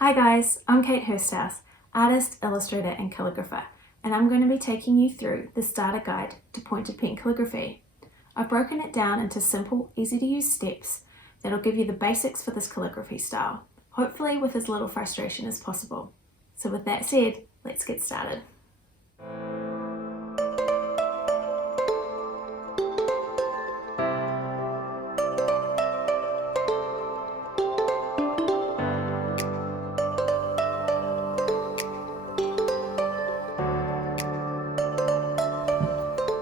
Hi guys, I'm Kate Hursthouse, artist, illustrator and calligrapher, and I'm going to be taking you through the starter guide to pointed pen calligraphy. I've broken it down into simple, easy to use steps that'll give you the basics for this calligraphy style, hopefully with as little frustration as possible. So with that said, let's get started.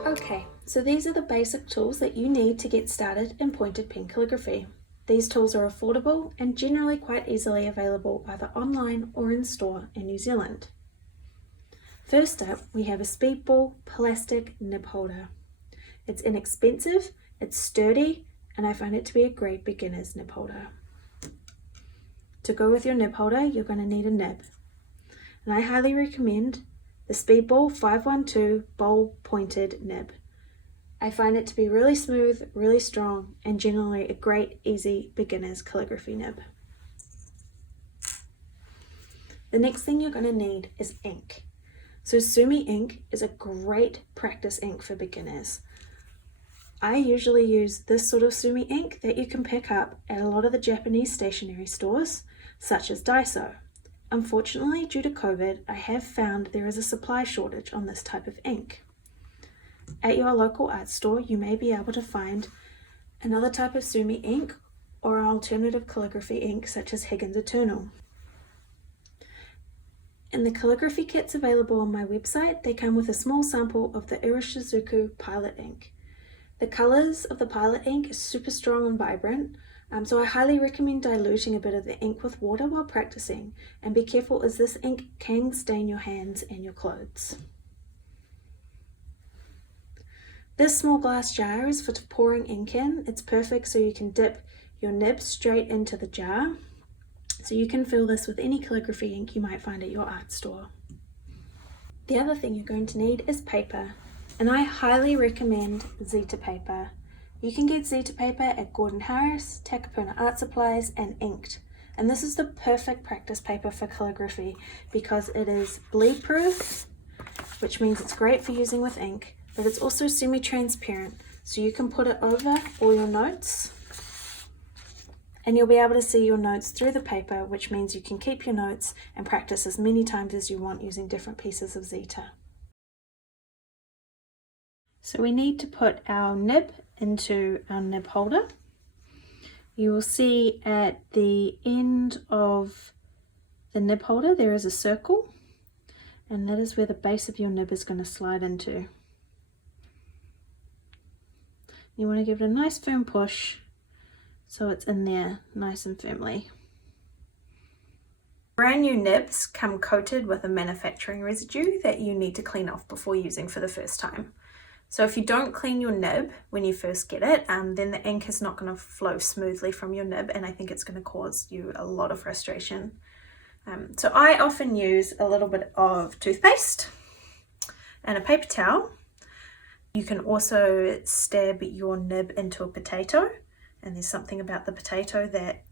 Okay, so these are the basic tools that you need to get started in pointed pen calligraphy. These tools are affordable and generally quite easily available either online or in store in New Zealand. First up, we have a speedball plastic nib holder. It's inexpensive, it's sturdy, and I find it to be a great beginner's nib holder. To go with your nib holder, you're going to need a nib. And I highly recommend the Speedball 512 bowl pointed nib. I find it to be really smooth, really strong, and generally a great, easy beginner's calligraphy nib. The next thing you're going to need is ink. So Sumi ink is a great practice ink for beginners. I usually use this sort of Sumi ink that you can pick up at a lot of the Japanese stationery stores, such as Daiso. Unfortunately, due to COVID, I have found there is a supply shortage on this type of ink. At your local art store, you may be able to find another type of Sumi ink or an alternative calligraphy ink such as Higgins Eternal. In the calligraphy kits available on my website, they come with a small sample of the Iroshizuku Pilot ink. The colours of the Pilot ink is super strong and vibrant, so I highly recommend diluting a bit of the ink with water while practicing, and be careful as this ink can stain your hands and your clothes. This small glass jar is for pouring ink in. It's perfect so you can dip your nib straight into the jar. So you can fill this with any calligraphy ink you might find at your art store. The other thing you're going to need is paper, and I highly recommend Zeta paper. You can get Zeta paper at Gordon Harris, Takapuna Art Supplies, and Inked. And this is the perfect practice paper for calligraphy because it is bleed proof, which means it's great for using with ink, but it's also semi-transparent, so you can put it over all your notes and you'll be able to see your notes through the paper, which means you can keep your notes and practice as many times as you want using different pieces of Zeta. So we need to put our nib into our nib holder. You will see at the end of the nib holder there is a circle, and that is where the base of your nib is going to slide into. You want to give it a nice firm push so it's in there nice and firmly. Brand new nibs come coated with a manufacturing residue that you need to clean off before using for the first time. So if you don't clean your nib when you first get it, then the ink is not going to flow smoothly from your nib, and I think it's going to cause you a lot of frustration. So I often use a little bit of toothpaste and a paper towel. You can also stab your nib into a potato, and there's something about the potato that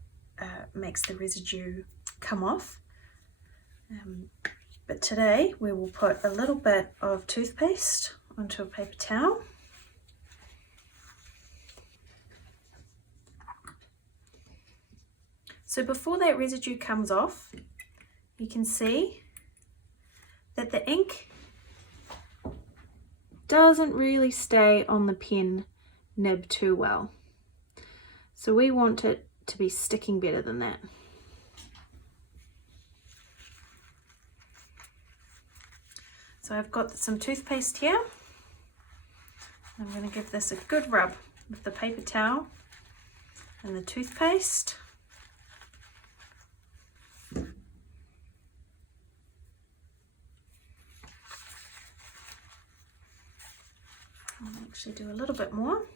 makes the residue come off. But today we will put a little bit of toothpaste onto a paper towel. So before that residue comes off, you can see that the ink doesn't really stay on the pen nib too well. So we want it to be sticking better than that. So I've got some toothpaste here. I'm going to give this a good rub with the paper towel and the toothpaste. I'll actually do a little bit more.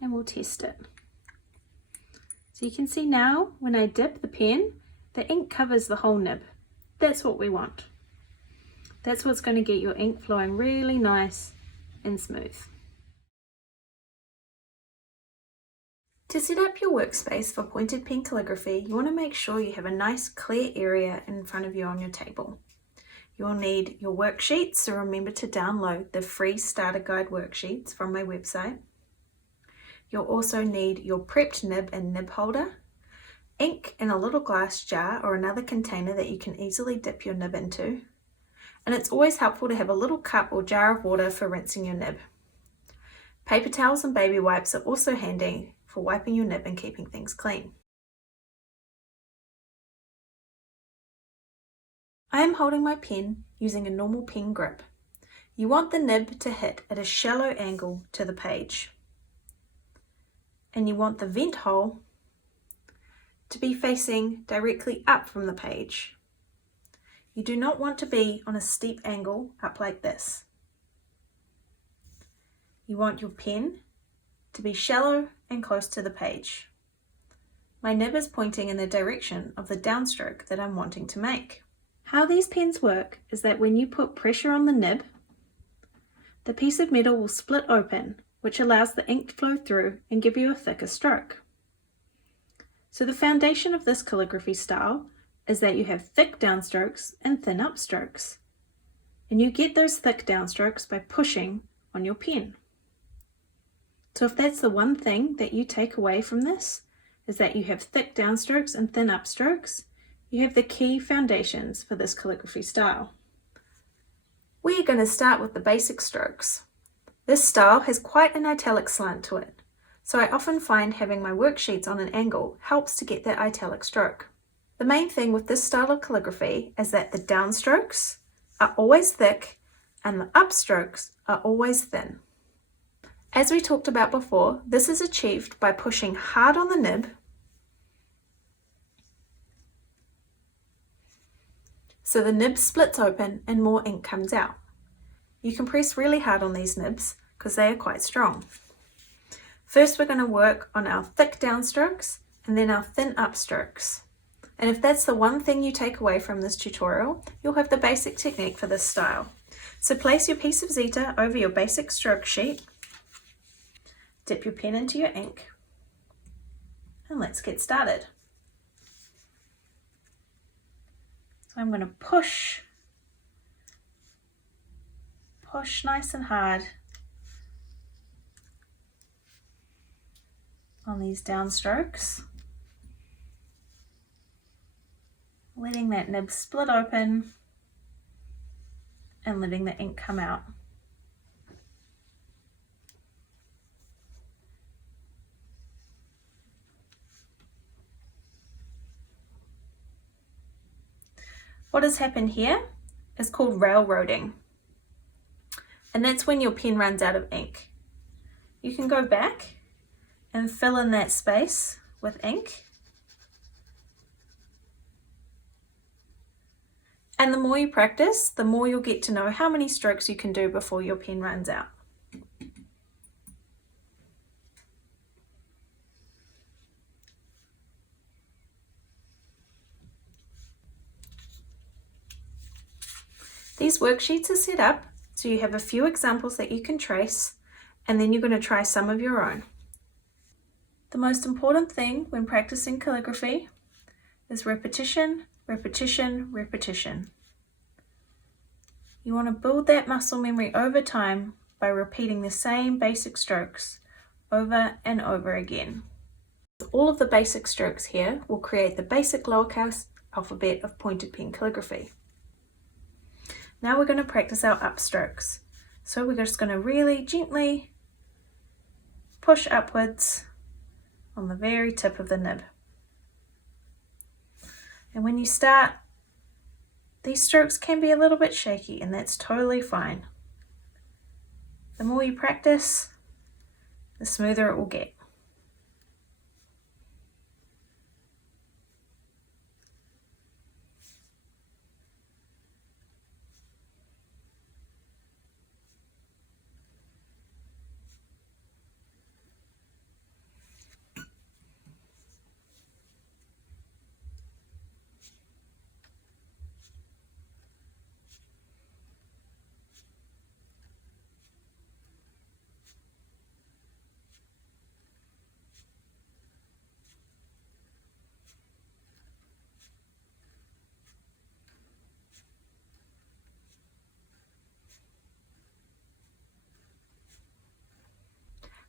And we'll test it. So you can see now when I dip the pen, the ink covers the whole nib. That's what we want. That's what's going to get your ink flowing really nice and smooth. To set up your workspace for pointed pen calligraphy, you want to make sure you have a nice clear area in front of you on your table. You'll need your worksheets, so remember to download the free starter guide worksheets from my website. You'll also need your prepped nib and nib holder, ink in a little glass jar or another container that you can easily dip your nib into. And it's always helpful to have a little cup or jar of water for rinsing your nib. Paper towels and baby wipes are also handy for wiping your nib and keeping things clean. I am holding my pen using a normal pen grip. You want the nib to hit at a shallow angle to the page. And you want the vent hole to be facing directly up from the page. You do not want to be on a steep angle up like this. You want your pen to be shallow and close to the page. My nib is pointing in the direction of the downstroke that I'm wanting to make. How these pens work is that when you put pressure on the nib, the piece of metal will split open, which allows the ink to flow through and give you a thicker stroke. So the foundation of this calligraphy style is that you have thick downstrokes and thin upstrokes. And you get those thick downstrokes by pushing on your pen. So if that's the one thing that you take away from this, is that you have thick downstrokes and thin upstrokes, you have the key foundations for this calligraphy style. We are going to start with the basic strokes. This style has quite an italic slant to it, so I often find having my worksheets on an angle helps to get that italic stroke. The main thing with this style of calligraphy is that the downstrokes are always thick and the upstrokes are always thin. As we talked about before, this is achieved by pushing hard on the nib so the nib splits open and more ink comes out. You can press really hard on these nibs because they are quite strong. First we're going to work on our thick downstrokes and then our thin upstrokes. And if that's the one thing you take away from this tutorial, you'll have the basic technique for this style. So place your piece of Zeta over your basic stroke sheet, dip your pen into your ink, and let's get started. So I'm going to push nice and hard on these downstrokes, letting that nib split open and letting the ink come out. What has happened here is called railroading, and that's when your pen runs out of ink. You can go back and fill in that space with ink. And the more you practice, the more you'll get to know how many strokes you can do before your pen runs out. These worksheets are set up so you have a few examples that you can trace, and then you're going to try some of your own. The most important thing when practicing calligraphy is repetition, repetition, repetition. You want to build that muscle memory over time by repeating the same basic strokes over and over again. All of the basic strokes here will create the basic lowercase alphabet of pointed pen calligraphy. Now we're going to practice our upstrokes. So we're just going to really gently push upwards on the very tip of the nib. And when you start, these strokes can be a little bit shaky, and that's totally fine. The more you practice, the smoother it will get.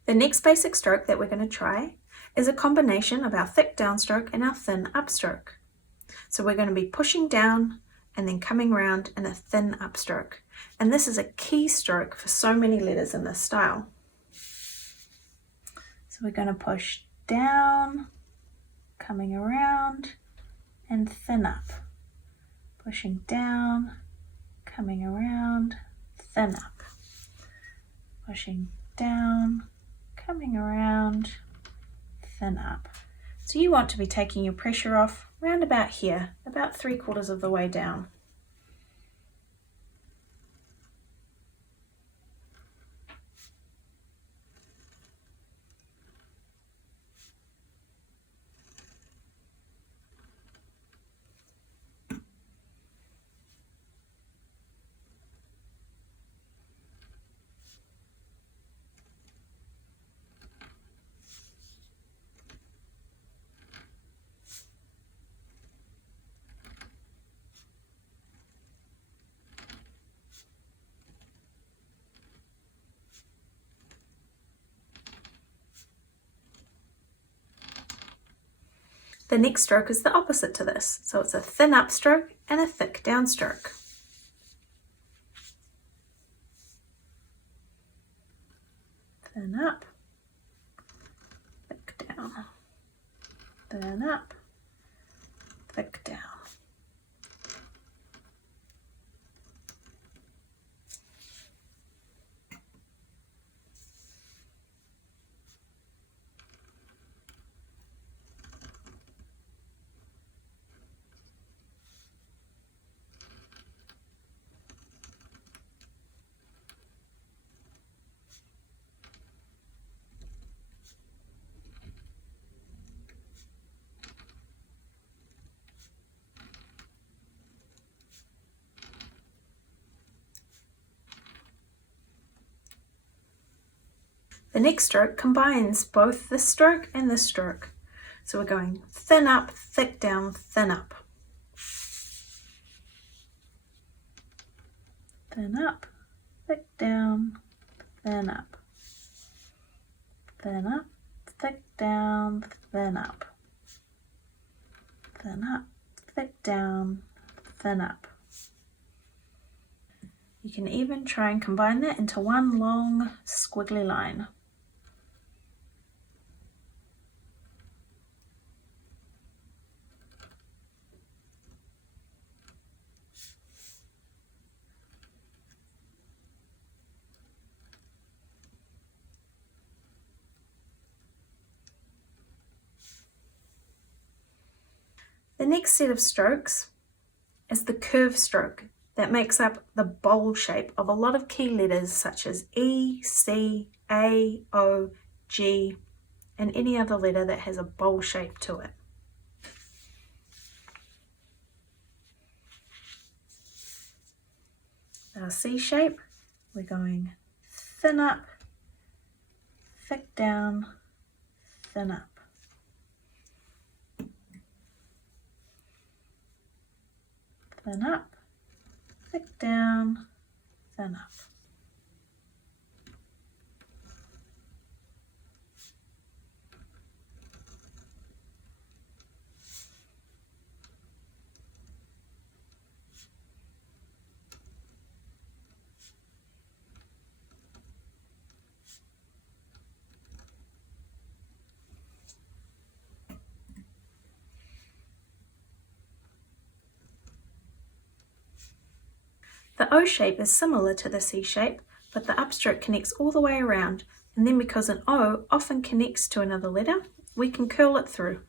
The next basic stroke that we're going to try is a combination of our thick downstroke and our thin upstroke. So we're going to be pushing down and then coming around in a thin upstroke. And this is a key stroke for so many letters in this style. So we're going to push down, coming around, and thin up. Pushing down, coming around, thin up. Pushing down, coming around, thin up. So you want to be taking your pressure off round about here, about 3/4 of the way down. The next stroke is the opposite to this, so it's a thin upstroke and a thick downstroke. Thin up, thick down, thin up, thick down. The next stroke combines both this stroke and this stroke. So we're going thin up, thick down, thin up. Thin up, thick down, thin up. Thin up, thick down, thin up. Thin up, thick down, thin up. You can even try and combine that into one long squiggly line. The next set of strokes is the curve stroke that makes up the bowl shape of a lot of key letters such as E, C, A, O, G, and any other letter that has a bowl shape to it. Our C shape, we're going thin up, thick down, thin up. Thin up, thick down, thin up. The O shape is similar to the C shape, but the upstroke connects all the way around, and then because an O often connects to another letter, we can curl it through.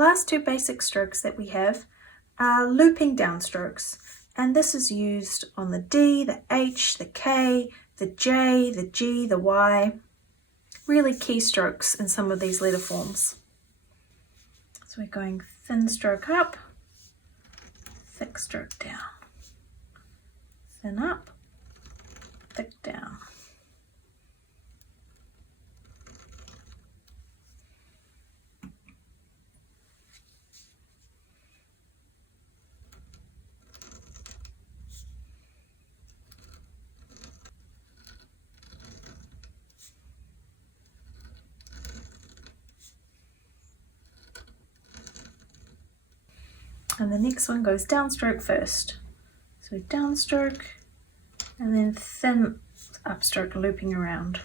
last two basic strokes that we have are looping downstrokes, and this is used on the D, the H, the K, the J, the G, the Y, really key strokes in some of these letter forms. So we're going thin stroke up, thick stroke down, thin up, thick down. And the next one goes downstroke first. So downstroke and then thin upstroke looping around.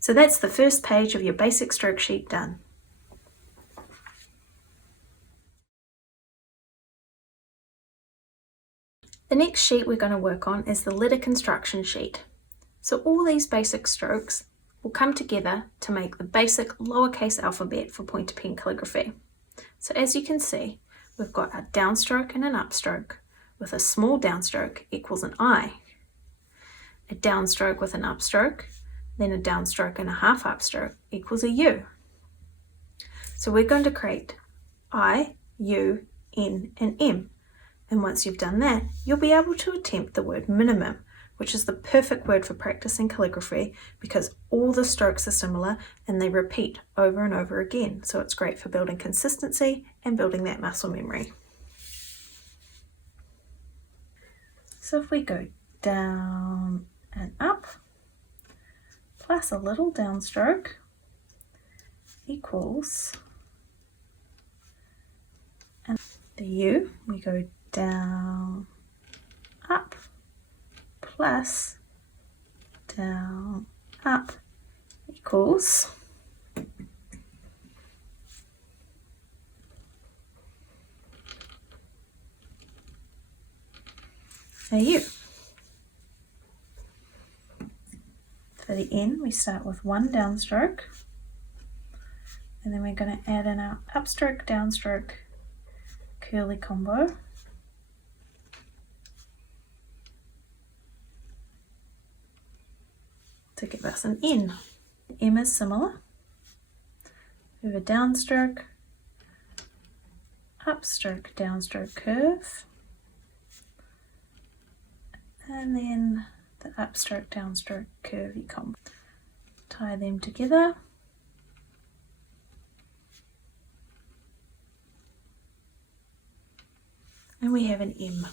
So that's the first page of your basic stroke sheet done. The next sheet we're going to work on is the letter construction sheet. So all these basic strokes will come together to make the basic lowercase alphabet for pointer pen calligraphy. So as you can see, we've got a downstroke and an upstroke, with a small downstroke equals an I, a downstroke with an upstroke, then a downstroke and a half upstroke equals a U. So we're going to create I, U, N and M. And once you've done that, you'll be able to attempt the word minimum, which is the perfect word for practicing calligraphy because all the strokes are similar and they repeat over and over again. So it's great for building consistency and building that muscle memory. So if we go down and up, plus a little downstroke equals, and the U, we go down, up, plus down, up equals a U. For the N, we start with one downstroke, and then we're going to add in our upstroke, downstroke, curly combo. To give us an N. M is similar. We have a downstroke, upstroke, downstroke curve, and then the upstroke, downstroke, curvy combo. Tie them together. And we have an M.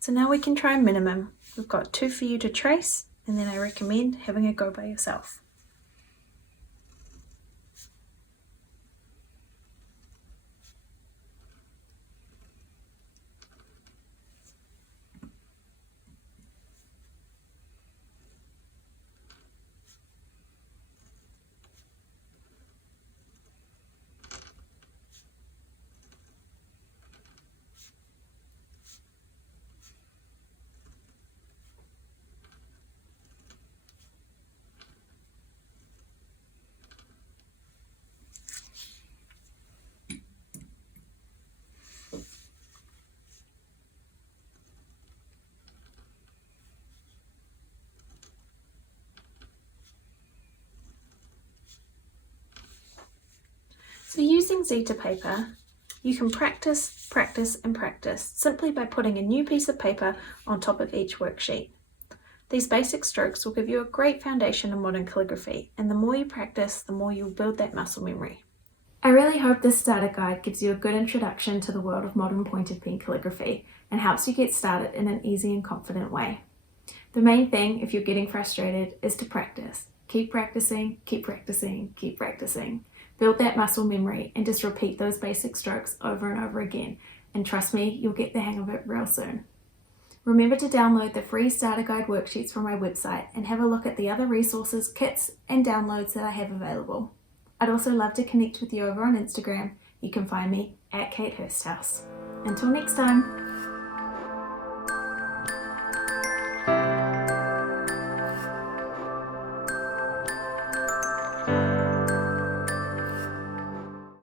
So now we can try minimum. We've got two for you to trace, and then I recommend having a go by yourself. So using Zeta paper, you can practice, practice and practice simply by putting a new piece of paper on top of each worksheet. These basic strokes will give you a great foundation in modern calligraphy, and the more you practice, the more you'll build that muscle memory. I really hope this starter guide gives you a good introduction to the world of modern pointed pen calligraphy and helps you get started in an easy and confident way. The main thing, if you're getting frustrated, is to practice. Keep practicing, keep practicing, keep practicing. Build that muscle memory and just repeat those basic strokes over and over again. And trust me, you'll get the hang of it real soon. Remember to download the free starter guide worksheets from my website and have a look at the other resources, kits, and downloads that I have available. I'd also love to connect with you over on Instagram. You can find me at Kate Hursthouse. Until next time.